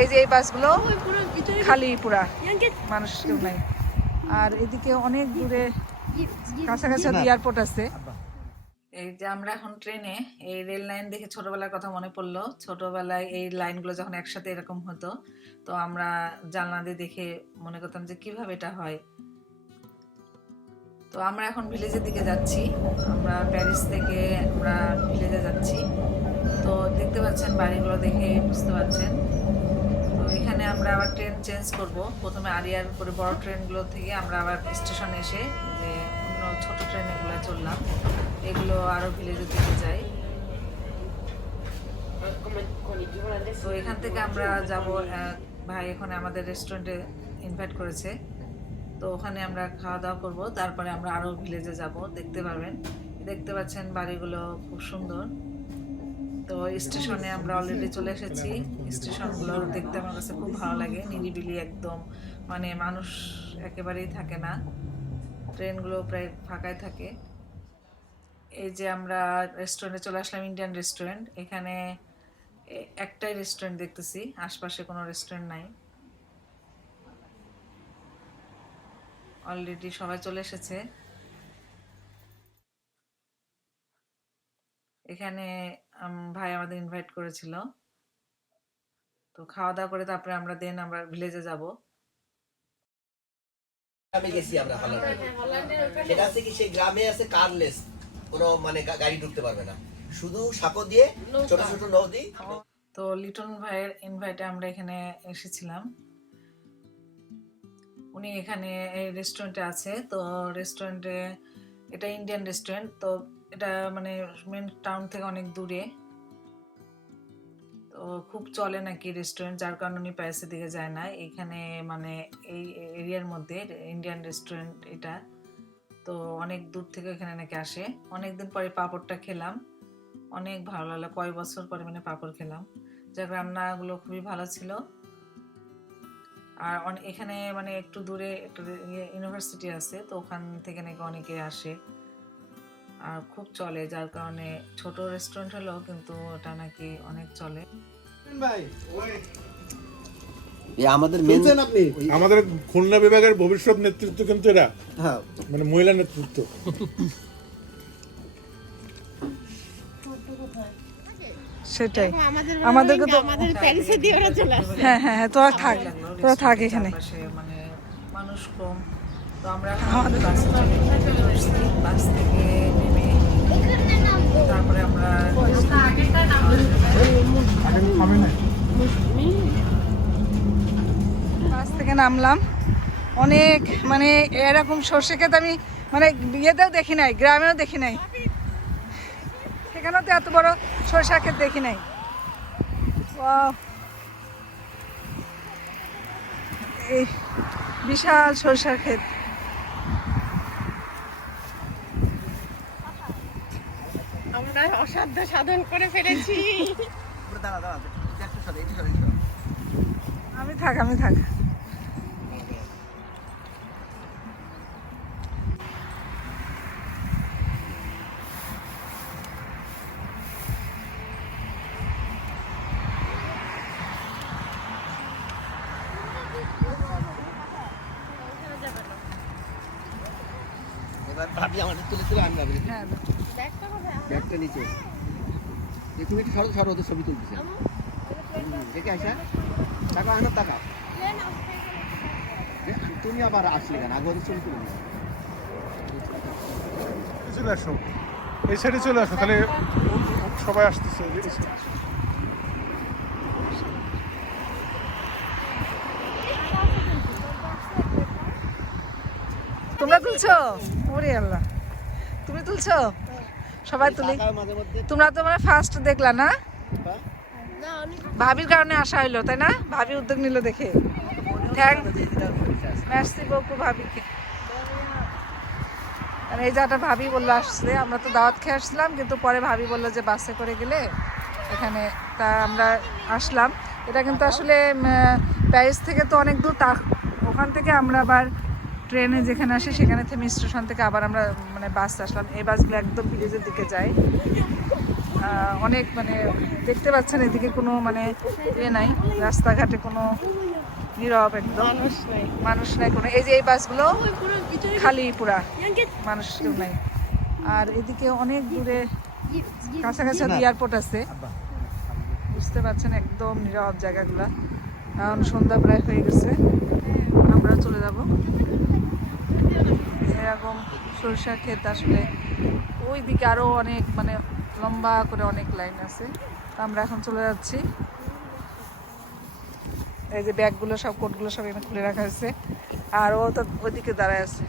এই যে এই বাসগুলো খালি পুরা। মানুষ কেউ নাই। আর এদিকে অনেক দূরে কাছাকাছি এয়ারপোর্ট আছে। এই যে আমরা এখন ট্রেনে এই রেল লাইন দেখে ছোটবেলার কথা মনে পড়ল। ছোটবেলায় এই লাইনগুলো যখন একসাথে এরকম হতো তো আমরা জানলা দিয়ে দেখে মনে করতাম যে কীভাবে এটা হয়। তো আমরা এখন ভিলেজের দিকে যাচ্ছি। আমরা প্যারিস থেকে আমরা ভিলেজে যাচ্ছি। তো দেখতে পাচ্ছেন বাড়িগুলো দেখে বুঝতে পারছেন। এখানে আমরা আবার ট্রেন চেঞ্জ করব। প্রথমে আরিয়ার করে বড় ট্রেনগুলো থেকে আমরা আবার স্টেশন এসে যে অন্য ছোট ট্রেনগুলো চললাম। এগুলো আরও ভিলেজের দিকে যাই। তো এখান থেকে আমরা যাব ভাই এখানে আমাদের রেস্টুরেন্টে ইনভাইট করেছে। তো ওখানে আমরা খাওয়া দাওয়া করব। তারপরে আমরা আরও ভিলেজে যাব। দেখতে পারবেন। দেখতে পাচ্ছেন বাড়িগুলো খুব সুন্দর। তো স্টেশনে আমরা অলরেডি চলে এসেছি। স্টেশনগুলো দেখতে আমার কাছে খুব ভালো লাগে। নিরিবিলি একদম। মানে মানুষ একেবারেই থাকে না। ট্রেনগুলো প্রায় ফাঁকাই থাকে। এই যে আমরা রেস্টুরেন্টে চলে আসলাম ইন্ডিয়ান রেস্টুরেন্ট এখানে একটাই রেস্টুরেন্ট দেখতেছি। আশপাশে কোনো রেস্টুরেন্ট নাই। অলরেডি সবাই চলে এসেছে। এখানে ভাই আমাদের ইনভাইট করেছিল। তো খাওয়া দাওয়া করে তারপরে আমরা দেন আমরা ভিলেজে যাব। গ্রামে গেছি আমরা হল্যান্ডে সেটা আছে কি সেই গ্রামে আছে কারলেস কোনো মানে গাড়ি ঢুকতে পারবে না। শুধু সাঁকো দিয়ে ছোট ছোট নদী তো লিটন ভাইয়ের ইনভাইটে আমরা এখানে এসেছিলাম। উনি এখানে এই রেস্টুরেন্টে আছে। তো রেস্টুরেন্টে এটা ইন্ডিয়ান রেস্টুরেন্ট তো এটা মানে মেন টাউন থেকে অনেক দূরে। তো খুব চলে নাকি রেস্টুরেন্ট যার কারণে উনি প্যারিসের দিকে যায় না। এখানে মানে এই এরিয়ার মধ্যে ইন্ডিয়ান রেস্টুরেন্ট এটা। তো অনেক দূর থেকে এখানে নাকি আসে। অনেক দিন পরে পাঁপড়টা খেলাম। অনেক ভালো লাগল। কয় বছর পরে মানে পাঁপড় খেলাম। যার রান্নাগুলো খুবই ভালো ছিল। আর এখানে মানে একটু দূরে একটা ইউনিভার্সিটি আছে। তো ওখান থেকে নাকি অনেকে আসে। আর খুব চলে যার কারণে ছোট রেস্টুরেন্ট হলেও কিন্তু ওটা নাকি অনেক চলে। এই আমাদের মেন আপনি? আমাদের খুলনা বিভাগের ভবিষ্যৎ নেতৃত্ব কিন্তু এরা। হ্যাঁ। মানে মহিলা নেতৃত্ব। সেটাই। আমাদের আমাদেরকে তো আমাদের প্যারিসে দিয়ে ওরা চলে আসে। হ্যাঁ হ্যাঁ হ্যাঁ তোরা থাক তোরা থাক এখানে। মানে মানুষ কম। তো আমরা এখন বাসে থেকে তারপরে বাস থেকে নামলাম। অনেক মানে এরকম সর্ষে ক্ষেত আমি মানে ইয়েতেও দেখি নাই, গ্রামেও দেখি নাই। সেখানেও তো এত বড় সরষা ক্ষেত দেখি নাই! এই বিশাল সরষার ক্ষেত আমরা অসাধ্য সাধন করে ফেলেছি। আমি থাক আমি থাক ভাবি আমাদের তুলে তুলে আমি হ্যাঁ ব্যাগটা নিচে। এই তুমি একটু সরো সরো ওদের ছবি তুলতেছে। দেখে আসা। টাকা আনার টাকা। তুমি আবার আসলে কেন? আগে ওদের ছবি তুলে নিও। চলে আসো। এই সাইডে চলে আসো তাহলে সবাই আসতেছে তোমরা তুলছো? ওরে আল্লাহ। তুমি তুলছো? সবাই তুলি। তোমরা তো মানে ফার্স্ট দেখলা না? ভাবির কারণে আসা হইল তাই না? ভাবি উদ্যোগ নিল দেখে। থ্যাংক মেরসি বকু ভাবিকে। আর এই যাটা ভাবি বলল আসছে আমরা তো দাওয়াত খেয়ে আসছিলাম কিন্তু পরে ভাবি বলল যে বাসে করে গেলে এখানে তা আমরা আসলাম। এটা কিন্তু আসলে প্যারিস থেকে তো অনেক দূর তা ওখান থেকে আমরা আবার ট্রেনে যেখানে আসি সেখানে থেমে স্টেশন থেকে আবার আমরা মানে বাস আসলাম। এই বাসগুলো একদম ভিলেজের দিকে যায়। অনেক মানে দেখতে পাচ্ছেন এদিকে কোনো মানে এ নাই। রাস্তাঘাটে কোনো নীরব একদম। মানুষ নাই। কোনো। এই যে এই বাসগুলো খালি পুরা। মানুষ কেউ নাই। আর এদিকে অনেক দূরে কাছাকাছি এয়ারপোর্ট আছে। বুঝতে পারছেন একদম নীরব জায়গাগুলো। কারণ সন্ধ্যা প্রায় হয়ে গেছে। আমরা চলে যাব। এরকম সরষা ক্ষেত আসলে ওই দিকে আরও অনেক মানে লম্বা করে অনেক লাইন আছে। তো আমরা এখন চলে যাচ্ছি। এই যে ব্যাগগুলো সব কোটগুলো সব এখানে খুলে রাখা হয়েছে। আর ও তো ওইদিকে দাঁড়ায় আছে।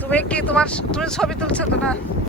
তুমি কি তোমার তুমি ছবি তুলছো তো না?